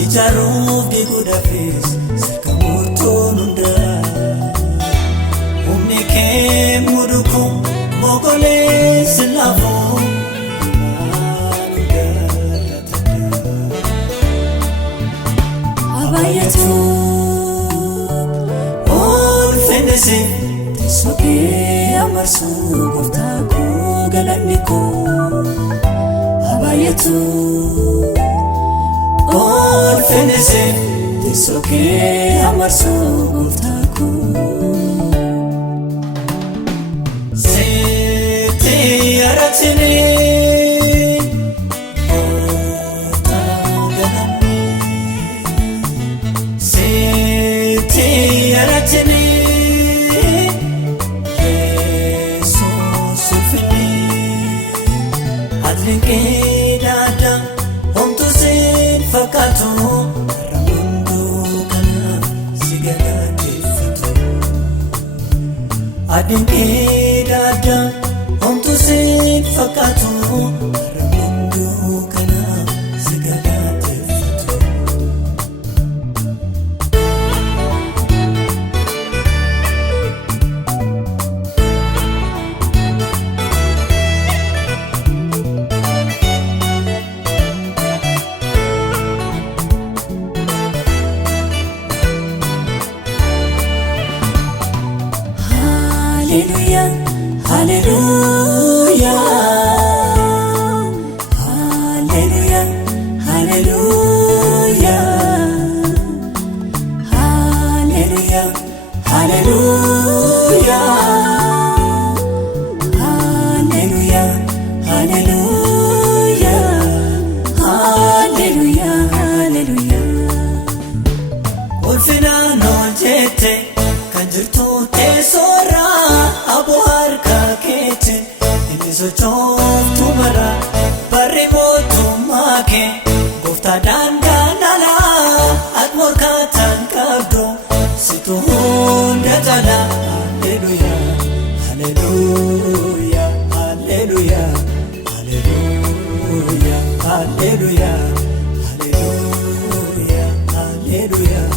Ijaruf di gudafis sakamutu nunda umnike muduku mogole silafu abayatu ol fenesi soke amarsu guftaku galaniko abayatu ol fenesi soke amarsu guftaku sete aratene Adinke dada ontu sin fakatu ramundu kana sigadate fatu Hallelujah, hallelujah, hallelujah, hallelujah, hallelujah, hallelujah, hallelujah, hallelujah, hallelujah, hallelujah. Ulfina nojete kanjirtu tesora abu harka kete iniso choftu mara barimotu make gofta danganala admor katan kabdo situ hunda jala hallelujah hallelujah hallelujah hallelujah hallelujah hallelujah hallelujah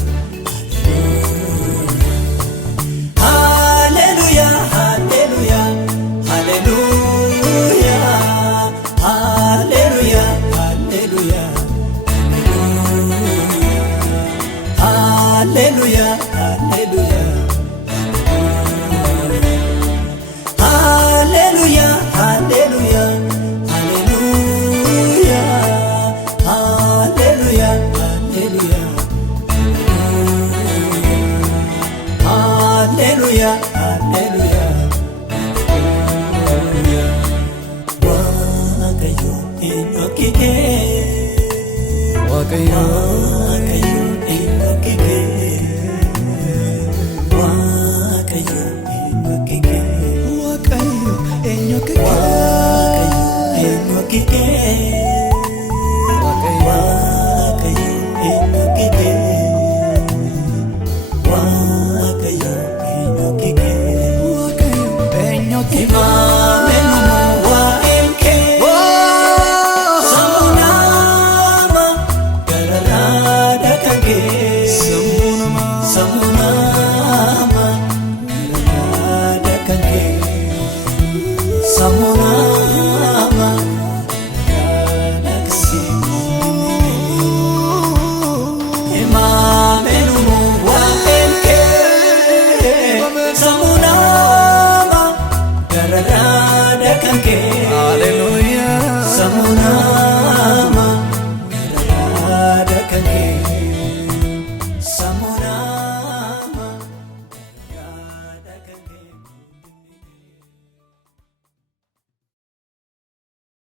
Hallelujah, hallelujah, hallelujah. Waaqayyo eenyukkike Waaqayyo eenyukkike Waaqayyo eenyukkike eenyukkike Waaqayyo eenyukkike Waaqayyo eenyukkike Imamenumu waa'elke Samunama gararada kanke Samunama gararada kanke Samunama gararada kanke Imamenumu waa'elke Samunama gararada kanke